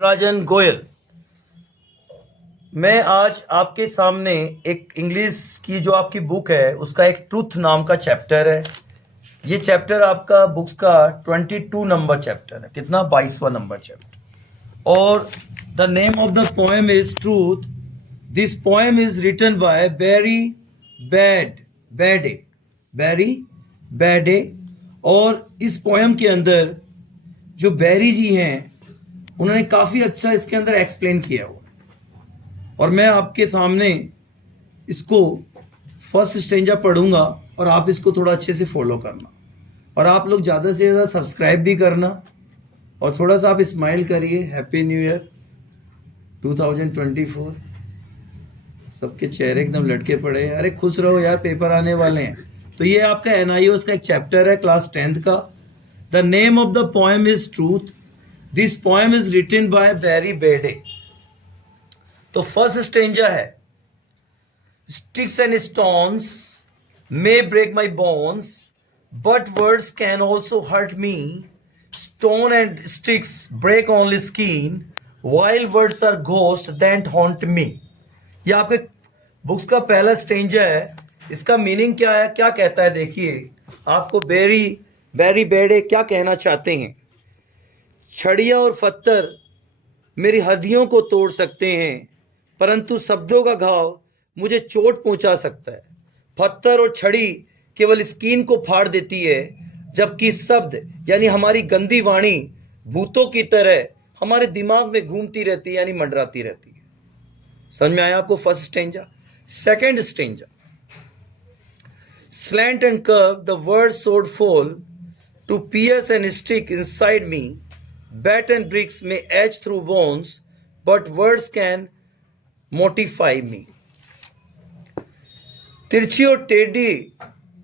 राजन गोयल। मैं आज आपके सामने एक इंग्लिश की जो आपकी बुक है उसका एक ट्रूथ नाम का चैप्टर है। ये चैप्टर आपका बुक्स का 22 नंबर चैप्टर है। कितना? 22वां नंबर चैप्टर। और the name of the poem is Truth. This poem is written by Barry Bade. Barry Bade. और इस पोएम के अंदर जो बैरी जी हैं उन्होंने काफ़ी अच्छा इसके अंदर एक्सप्लेन किया हुआ। और मैं आपके सामने इसको फर्स्ट स्टेंजा पढ़ूंगा और आप इसको थोड़ा अच्छे से फॉलो करना। और आप लोग ज़्यादा से ज़्यादा सब्सक्राइब भी करना और थोड़ा सा आप स्माइल करिए। Happy new year 2024। सबके चेहरे एकदम लटके पड़े हैं। अरे खुश रहो यार, पेपर आने वाले हैं। तो ये आपका NIOS का एक चैप्टर है क्लास 10th का। The name of the poem is Truth. This poem is written by Barry Bede. तो फर्स्ट स्टेंजा है, sticks and stones may break my bones but words can also hurt me. Stone and sticks break only skin while words are ghost that haunt me. ये आपके books का पहला stanza है। इसका meaning क्या है, क्या कहता है? देखिए आपको बैरी बेडे क्या कहना चाहते हैं। छड़िया और पत्थर मेरी हड्डियों को तोड़ सकते हैं परंतु शब्दों का घाव मुझे चोट पहुंचा सकता है। पत्थर और छड़ी केवल स्किन को फाड़ देती है जबकि शब्द यानी हमारी गंदी वाणी भूतों की तरह हमारे दिमाग में घूमती रहती है यानी मंडराती रहती है। समझ में आया आपको first stanza? Second stanza, slant and curve the word sword fall to pierce and stick inside me. Bat and bricks may edge through bones but words can mortify me. तिरछी और टेढ़े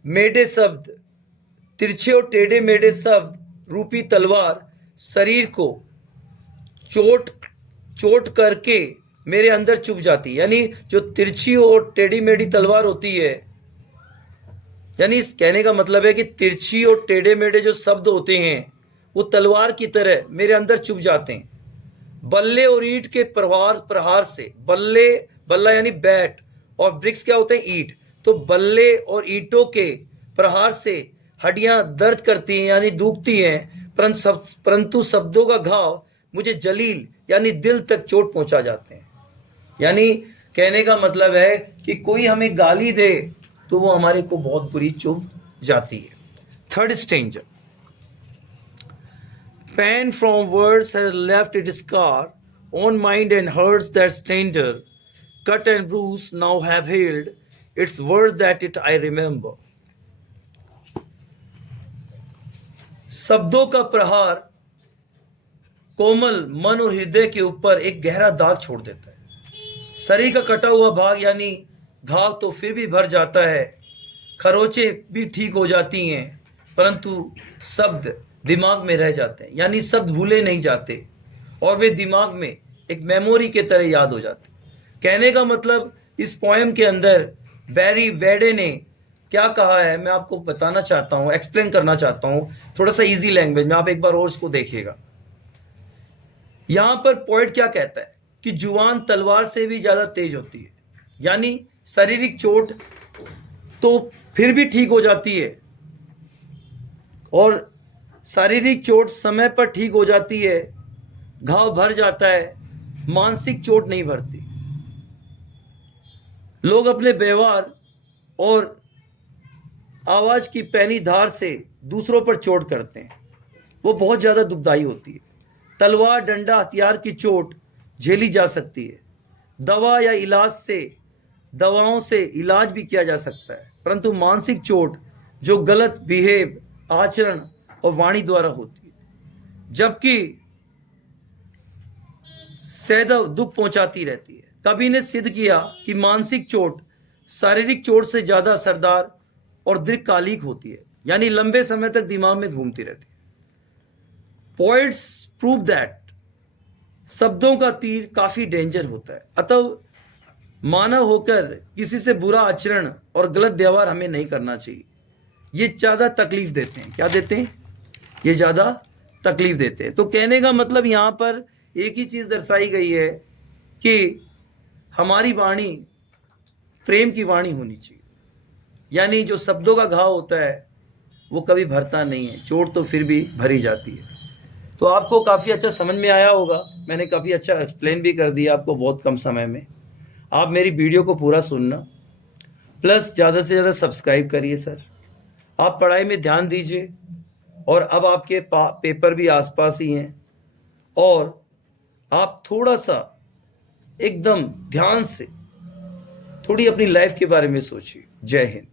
मेढ़े शब्द, तिरछे और टेढ़े मेढ़े शब्द रूपी तलवार शरीर को चोट करके मेरे अंदर चुभ जाती है। यानी जो तिरछी और टेढ़ी मेढ़ी तलवार होती है, यानी कहने का मतलब है कि तिरछी और टेढ़े मेढ़े जो शब्द होते हैं वो तलवार की तरह मेरे अंदर चुभ जाते हैं। बल्ले और ईंट के प्रहार से, बल्ला यानी बैट और ब्रिक्स क्या होते हैं? ईंट। तो बल्ले और ईंटों के प्रहार से हड्डियां दर्द करती हैं यानी दुखती हैं परंतु शब्दों का घाव मुझे जलील यानी दिल तक चोट पहुंचा जाते हैं। यानी कहने का मतलब है कि कोई हमें गाली दे तो वो हमारे को बहुत बुरी चुभ जाती है। Third स्टेंजर, pain from words has left its scar on mind and hurts that stranger cut and bruise now have healed. It's words that it I remember. शब्दों का प्रहार कोमल मन और हृदय के ऊपर एक गहरा दाग छोड़ देता है। शरीर का कटा हुआ भाग यानी घाव तो फिर भी भर जाता है, खरोचे भी ठीक हो जाती हैं परंतु शब्द दिमाग में रह जाते हैं। यानी शब्द भूले नहीं जाते और वे दिमाग में एक मेमोरी के तरह याद हो जाते। कहने का मतलब इस पोएम के अंदर बैरी वेडे ने क्या कहा है मैं आपको बताना चाहता हूँ, एक्सप्लेन करना चाहता हूँ थोड़ा सा इजी लैंग्वेज में। आप एक बार और इसको देखिएगा। यहां पर पोएट क्या कहता है कि जुबान तलवार से भी ज्यादा तेज होती है। यानी शारीरिक चोट तो फिर भी ठीक हो जाती है और शारीरिक चोट समय पर ठीक हो जाती है, घाव भर जाता है, मानसिक चोट नहीं भरती। लोग अपने व्यवहार और आवाज की पैनी धार से दूसरों पर चोट करते हैं, वो बहुत ज्यादा दुखदाई होती है। तलवार डंडा हथियार की चोट झेली जा सकती है, दवाओं से इलाज भी किया जा सकता है परंतु मानसिक चोट जो गलत बिहेव आचरण और वाणी द्वारा होती है जबकि सदैव दुख पहुंचाती रहती है। कवि ने सिद्ध किया कि मानसिक चोट शारीरिक चोट से ज्यादा असरदार और दीर्घकालिक होती है, यानी लंबे समय तक दिमाग में घूमती रहती है। पॉइंट्स प्रूव दैट शब्दों का तीर काफी डेंजर होता है, अतः मानव होकर किसी से बुरा आचरण और गलत व्यवहार हमें नहीं करना चाहिए। ये ज्यादा तकलीफ देते हैं। क्या देते हैं? ये ज्यादा तकलीफ देते हैं। तो कहने का मतलब यहाँ पर एक ही चीज दर्शाई गई है कि हमारी वाणी प्रेम की वाणी होनी चाहिए, यानी जो शब्दों का घाव होता है वो कभी भरता नहीं है, चोट तो फिर भी भरी जाती है। तो आपको काफ़ी अच्छा समझ में आया होगा, मैंने काफ़ी अच्छा एक्सप्लेन भी कर दिया आपको बहुत कम समय में। आप मेरी वीडियो को पूरा सुनना, प्लस ज़्यादा से ज़्यादा सब्सक्राइब करिए सर। आप पढ़ाई में ध्यान दीजिए, और अब आपके पेपर भी आसपास ही हैं, और आप थोड़ा सा एकदम ध्यान से थोड़ी अपनी लाइफ के बारे में सोचिए। जय हिंद।